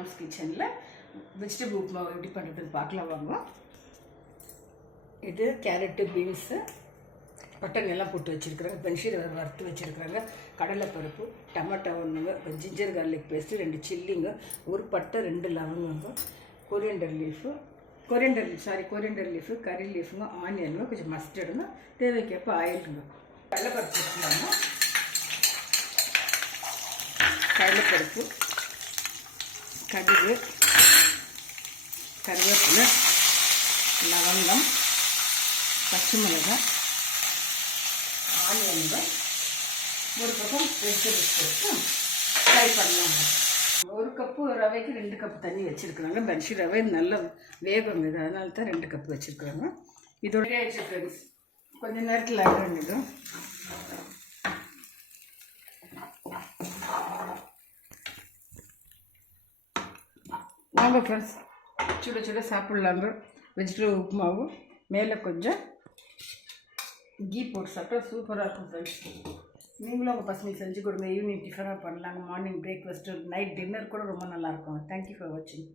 Moms கிச்சனில் vegetable upma எப்படி பண்ணுறதுன்னு பார்க்கலாம் வாங்க. இது கேரட்டு, பீன்ஸு, பட்டங்க எல்லாம் போட்டு வச்சுருக்குறாங்க, பென்ஷீரை வறுத்து வச்சுருக்குறாங்க, கடலைப்பருப்பு, டமாட்டோ ஒன்றுங்க, ஜிஞ்சர் கார்லிக் பேஸ்ட்டு, 2 சில்லிங்க, ஒரு பட்டை, 2 லவங்கங்க, கொரியண்டர் லீஃபு, கறி லீஃபுங்க, ஆனியனுங்க, கொஞ்சம் மஸ்டர்டுங்க, தேவைக்கேற்ப ஆயிலுங்க. கடலைப்பருப்பு வச்சுக்கலாங்க. கடலைப்பருப்பு, கடுகு, கருவேப்பிலை, லவங்கம், பச்சை மிளகாய், ஆனியன்கள், ஒரு பக்கம் வெஜிடபிள்ஸ் போட்டு ஃப்ரை பண்ணுவாங்க. 1 கப்பு ரவைக்கு 2 கப்பு தண்ணி வச்சுருக்குறாங்க. பன்ஷி ரவை நல்ல வேகம் இது, அதனால தான் 2 கப்பு வச்சுருக்குறாங்க. இதோட ஆயிடுச்சு ஃப்ரெண்ட்ஸ், கொஞ்சம் நேரத்தில் ஆக வேண்டியது. வாங்க ஃப்ரெண்ட்ஸ், சுட சுட சாப்பிட்லாங்க வெஜிடபிள் உப்புமாவும். மேலே கொஞ்சம் கீ போட்டு சாப்பிட்டா சூப்பராக இருக்கும் ஃப்ரெண்ட்ஸ். நீங்களும் உங்கள் பசங்களுக்கு செஞ்சு கொடுங்க. ஈவினிங் டிஃபனாக பண்ணலாங்க, மார்னிங் பிரேக்ஃபாஸ்ட்டு, நைட் டின்னர் கூட ரொம்ப நல்லாயிருக்கும். தேங்க்யூ ஃபார் வாட்சிங்.